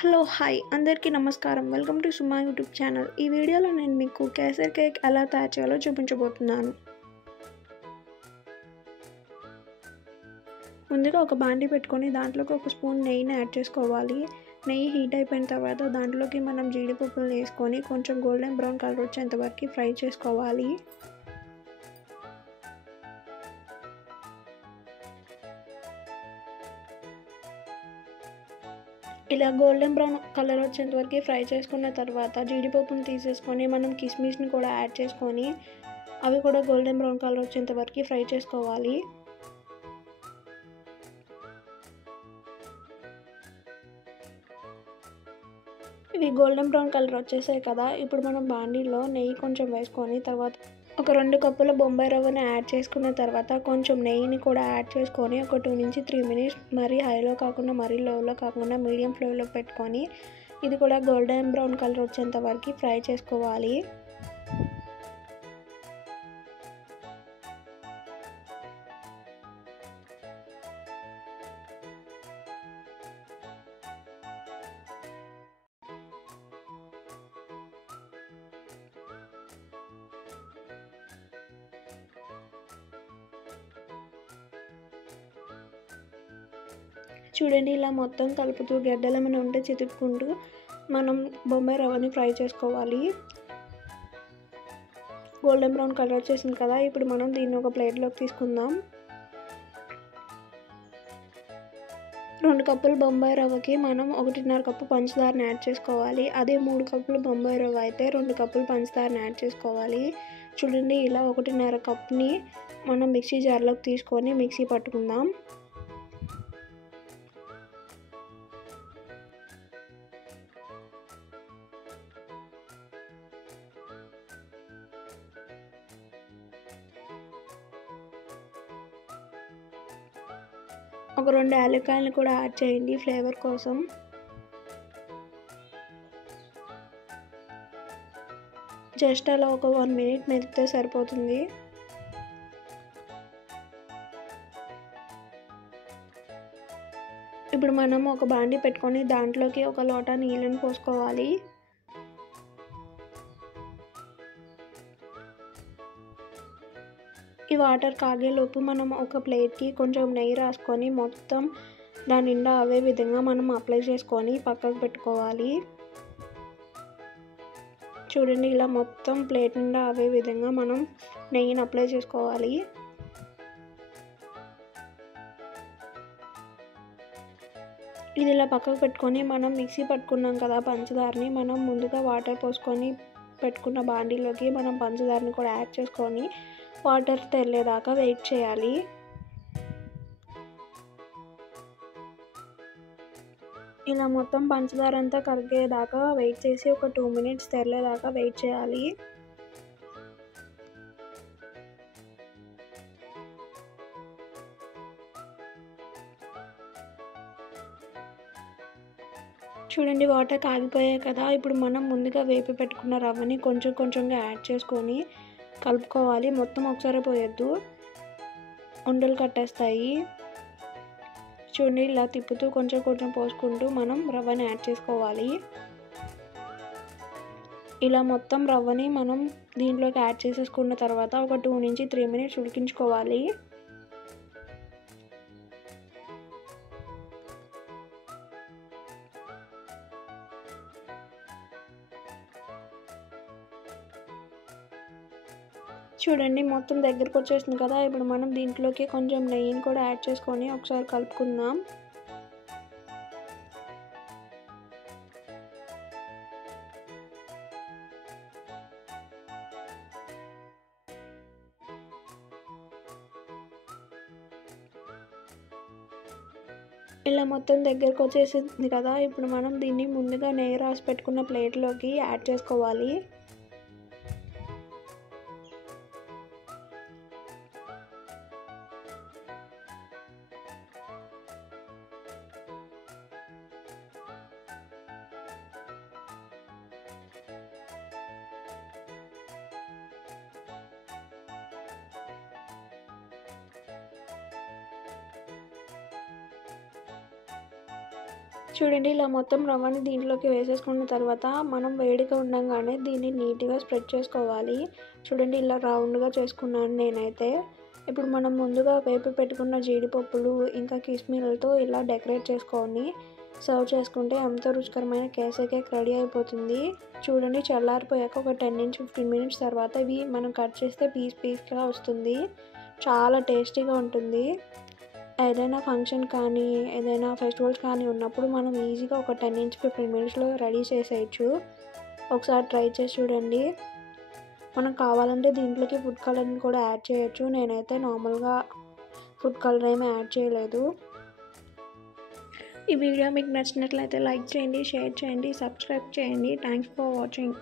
Hello hi అందరికీ నమస్కారం. Welcome to Suma YouTube channel. ఈ వీడియోలో నేను మీకు కేసర్ కేక్ ఎలా తయారు చేయాలో చూపించబోతున్నాను. ముందుగా ఒక బాండీ పెట్టుకొని దాంట్లోకి ఒక స్పూన్ నెయ్యిని యాడ్ చేసుకోవాలి. నెయ్యి హీట్ అయిపోయిన తర్వాత దాంట్లోకి మనం జీడిపప్పులు వేసుకొని కొంచెం గోల్డెన్ బ్రౌన్ కలర్ వచ్చేంత వరకు ఫ్రై చేసుకోవాలి. ఇలా గోల్డెన్ బ్రౌన్ కలర్ వచ్చేంత వరకు ఫ్రై చేసుకున్న తర్వాత జీడిపప్పును తీసేసుకొని మనం కిస్మిస్ని కూడా యాడ్ చేసుకొని అవి కూడా గోల్డెన్ బ్రౌన్ కలర్ వచ్చేంత వరకు ఫ్రై చేసుకోవాలి. ఇవి గోల్డెన్ బ్రౌన్ కలర్ వచ్చేసాయి కదా. ఇప్పుడు మనం బాండీలో నెయ్యి కొంచెం వేసుకొని తర్వాత ఒక 2 కప్పుల బొంబాయి రవ్వని యాడ్ చేసుకున్న తర్వాత కొంచెం నెయ్యిని కూడా యాడ్ చేసుకొని ఒక 2 నుంచి 3 మినిట్స్ మరీ హైలో కాకుండా మరీ లోలో కాకుండా మీడియం ఫ్లేమ్లో పెట్టుకొని ఇది కూడా గోల్డెన్ బ్రౌన్ కలర్ వచ్చేంత వరకు ఫ్రై చేసుకోవాలి. చూడండి, ఇలా మొత్తం కలుపుతూ గడ్డలేమైనా ఉంటే చితుక్కుంటూ మనం బొంబాయి రవ్వని ఫ్రై చేసుకోవాలి. గోల్డెన్ బ్రౌన్ కలర్ వచ్చేసింది కదా. ఇప్పుడు మనం దీన్ని ఒక ప్లేట్లోకి తీసుకుందాం. 2 కప్పుల బొంబాయి రవ్వకి మనం 1.5 కప్పు పంచదారని యాడ్ చేసుకోవాలి. అదే 3 కప్పుల బొంబాయి రవ్వ అయితే 2 కప్పులు పంచదారని యాడ్ చేసుకోవాలి. చూడండి, ఇలా 1.5 కప్పుని మనం మిక్సీ జార్లోకి తీసుకొని మిక్సీ పట్టుకుందాం. ఒక 2 యాలక్కాయలను కూడా యాడ్ చేయండి ఫ్లేవర్ కోసం. జస్ట్ అలా ఒక 1 మినిట్ మెదిపితే సరిపోతుంది. ఇప్పుడు మనం ఒక బాండీ పెట్టుకొని దాంట్లోకి ఒక లోటా నీళ్ళని పోసుకోవాలి. ఈ వాటర్ కాగేలోపు మనం ఒక ప్లేట్కి కొంచెం నెయ్యి రాసుకొని మొత్తం దాని నిండా అవే విధంగా మనం అప్లై చేసుకొని పక్కకు పెట్టుకోవాలి. చూడండి, ఇలా మొత్తం ప్లేట్ నిండా అవే విధంగా మనం నెయ్యిని అప్లై చేసుకోవాలి. ఇది ఇలా పక్కకు పెట్టుకొని మనం మిక్సీ పట్టుకున్నాం కదా పంచదారని, మనం ముందుగా వాటర్ పోసుకొని పెట్టుకున్న బాండీలోకి మనం పంచదారని కూడా యాడ్ చేసుకొని వాటర్ తెల్లేదాకా వెయిట్ చేయాలి. ఇలా మొత్తం పంచదార అంతా కరిగేదాకా వెయిట్ చేసి ఒక 2 మినిట్స్ తెల్లేదాకా వెయిట్ చేయాలి. చూడండి, వాటర్ కాగిపోయాయి కదా. ఇప్పుడు మనం ముందుగా వేపి పెట్టుకున్న రవ్వని కొంచెం కొంచెంగా యాడ్ చేసుకొని కలుపుకోవాలి. మొత్తం ఒకసారి పోయొద్దు, ఉండలు కట్టేస్తాయి. చూడండి, ఇలా తిప్పుతూ కొంచెం కొంచెం పోసుకుంటూ మనం రవ్వని యాడ్ చేసుకోవాలి. ఇలా మొత్తం రవ్వని మనం దీంట్లోకి యాడ్ చేసేసుకున్న తర్వాత ఒక 2 నుంచి 3 మినిట్స్ ఉడికించుకోవాలి. చూడండి, మొత్తం దగ్గరకు వచ్చేసింది కదా. ఇప్పుడు మనం దీంట్లోకి కొంచెం నెయ్యిని కూడా యాడ్ చేసుకొని ఒకసారి కలుపుకుందాం. ఇలా మొత్తం దగ్గరకు వచ్చేసింది కదా. ఇప్పుడు మనం దీన్ని ముందుగా నెయ్యి రాసి పెట్టుకున్న ప్లేట్లోకి యాడ్ చేసుకోవాలి. చూడండి ఇలా మొత్తం రవ్వని దీంట్లోకి వేసేసుకున్న తర్వాత మనం వేడిగా ఉండగానే దీన్ని నీట్గా స్ప్రెడ్ చేసుకోవాలి. చూడండి ఇలా రౌండ్గా చేసుకున్నాను నేనైతే. ఇప్పుడు మనం ముందుగా వేపి పెట్టుకున్న జీడిపప్పులు ఇంకా కిస్మిస్లతో ఇలా డెకరేట్ చేసుకొని సర్వ్ చేసుకుంటే ఎంతో రుచికరమైన కేసరి కేక్ రెడీ అయిపోతుంది. చూడండి చల్లారిపోయాక ఒక 10-15 మినిట్స్ తర్వాత ఇవి మనం కట్ చేస్తే పీస్గా వస్తుంది. చాలా టేస్టీగా ఉంటుంది. ఏదైనా ఫంక్షన్ కానీ ఏదైనా ఫెస్టివల్స్ కానీ ఉన్నప్పుడు మనం ఈజీగా ఒక 10-15 మినిట్స్లో రెడీ చేసేయచ్చు. ఒకసారి ట్రై చేసి చూడండి. మనం కావాలంటే దీంట్లోకి ఫుడ్ కలర్ని కూడా యాడ్ చేయొచ్చు. నేనైతే నార్మల్గా ఫుడ్ కలర్ ఏమీ యాడ్ చేయలేదు. ఈ వీడియో మీకు నచ్చినట్లయితే లైక్ చేయండి, షేర్ చేయండి, సబ్స్క్రైబ్ చేయండి. Thanks for watching.